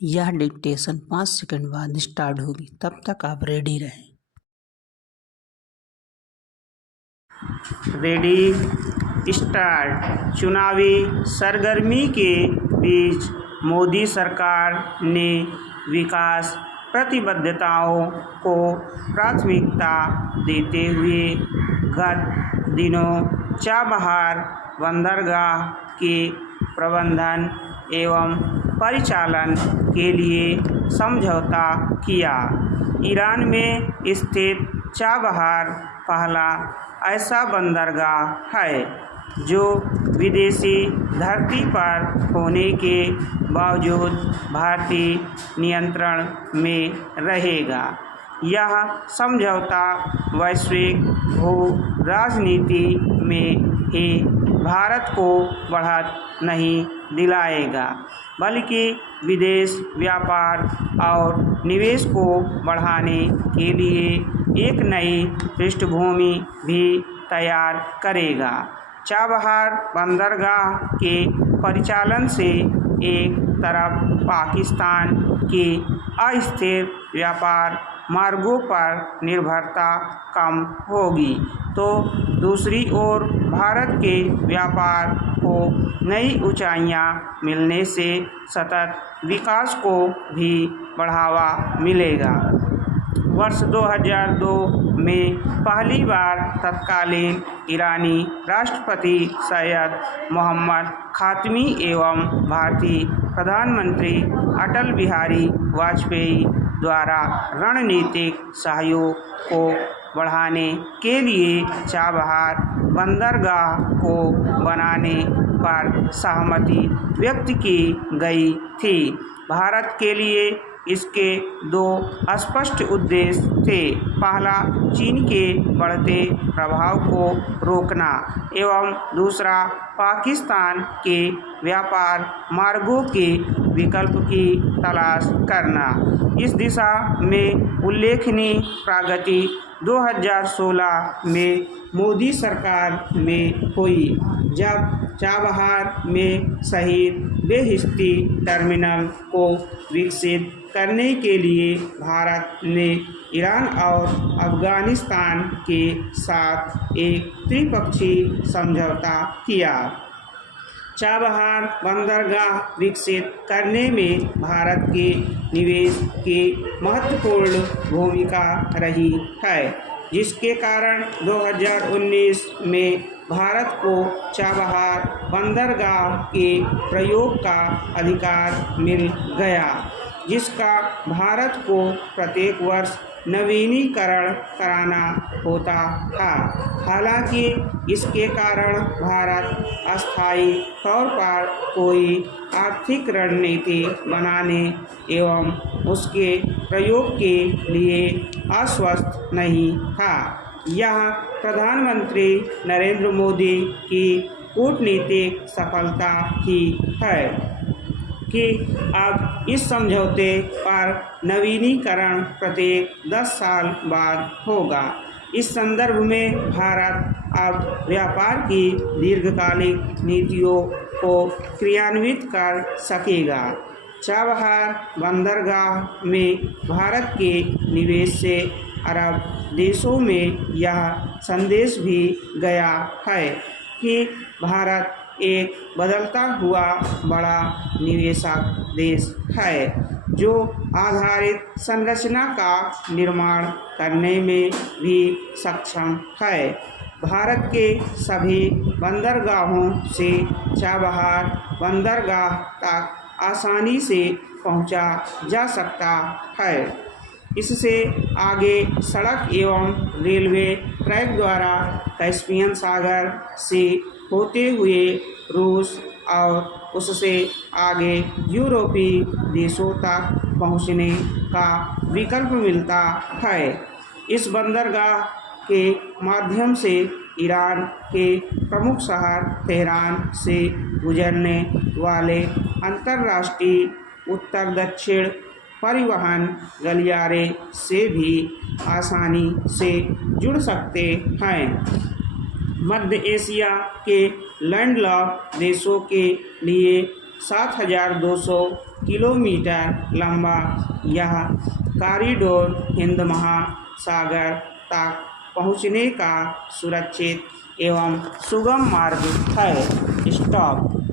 यह dictation 5 second बाद start होगी, तब तक आप रेडी रहें। Ready start. चुनावी सरगर्मी के बीच मोदी सरकार ने विकास प्रतिबद्धताओं को प्राथमिकता देते हुए गत दिनों चाबहार बंदरगाह के प्रबंधन एवं परिचालन के लिए समझौता किया। ईरान में स्थित चाबहार पहला ऐसा बंदरगाह है जो विदेशी धरती पर होने के बावजूद भारतीय नियंत्रण में रहेगा। यह समझौता वैश्विक भू राजनीति में ही भारत को बढ़त नहीं दिलाएगा, बल्कि विदेश व्यापार और निवेश को बढ़ाने के लिए एक नई पृष्ठभूमि भी तैयार करेगा। चाबहार बंदरगाह के परिचालन से एक तरफ पाकिस्तान के अस्थिर व्यापार मार्गों पर निर्भरता कम होगी, तो दूसरी ओर भारत के व्यापार को नई ऊंचाइयां मिलने से सतत विकास को भी बढ़ावा मिलेगा। वर्ष 2002 में पहली बार तत्कालीन ईरानी राष्ट्रपति सैयद मोहम्मद खातमी एवं भारतीय प्रधानमंत्री अटल बिहारी वाजपेयी द्वारा रणनीतिक सहयोग को बढ़ाने के लिए चाबहार बंदरगाह को बनाने पर सहमति व्यक्त की गई थी। भारत के लिए इसके दो स्पष्ट उद्देश्य थे। पहला, चीन के बढ़ते प्रभाव को रोकना एवं दूसरा, पाकिस्तान के व्यापार मार्गों के विकल्प की तलाश करना। इस दिशा में उल्लेखनीय प्रगति 2016 में मोदी सरकार में हुई, जब चाबहार में शहीद बेहिश्ती टर्मिनल को विकसित करने के लिए भारत ने ईरान और अफगानिस्तान के साथ एक त्रिपक्षीय समझौता किया। चाबहार बंदरगाह विकसित करने में भारत के निवेश की महत्वपूर्ण भूमिका रही है, जिसके कारण 2019 में भारत को चाबहार बंदरगाह के प्रयोग का अधिकार मिल गया, जिसका भारत को प्रत्येक वर्ष नवीनीकरण कराना होता था। हालांकि इसके कारण भारत अस्थायी तौर पर कोई आर्थिक रणनीति बनाने एवं उसके प्रयोग के लिए आश्वस्त नहीं था। यह प्रधानमंत्री नरेंद्र मोदी की कूटनीतिक सफलता ही है कि अब इस समझौते पर नवीनीकरण प्रत्येक 10 साल बाद होगा। इस संदर्भ में भारत अब व्यापार की दीर्घकालिक नीतियों को क्रियान्वित कर सकेगा। चाबहार बंदरगाह में भारत के निवेश से अरब देशों में यह संदेश भी गया है कि भारत एक बदलता हुआ बड़ा निवेशक देश है, जो आधारित संरचना का निर्माण करने में भी सक्षम है। भारत के सभी बंदरगाहों से चाबहार बंदरगाह तक आसानी से पहुंचा जा सकता है। इससे आगे सड़क एवं रेलवे ट्रैक द्वारा कैस्पियन सागर से होते हुए रूस और उससे आगे यूरोपीय देशों तक पहुंचने का विकल्प मिलता है। इस बंदरगाह के माध्यम से ईरान के प्रमुख शहर तेहरान से गुजरने वाले अंतर्राष्ट्रीय उत्तर दक्षिण परिवहन गलियारे से भी आसानी से जुड़ सकते हैं। मध्य एशिया के लैंडलॉक्ड देशों के लिए 7,200 किलोमीटर लंबा यह कॉरिडोर हिंद महासागर तक पहुंचने का सुरक्षित एवं सुगम मार्ग है। स्टॉप।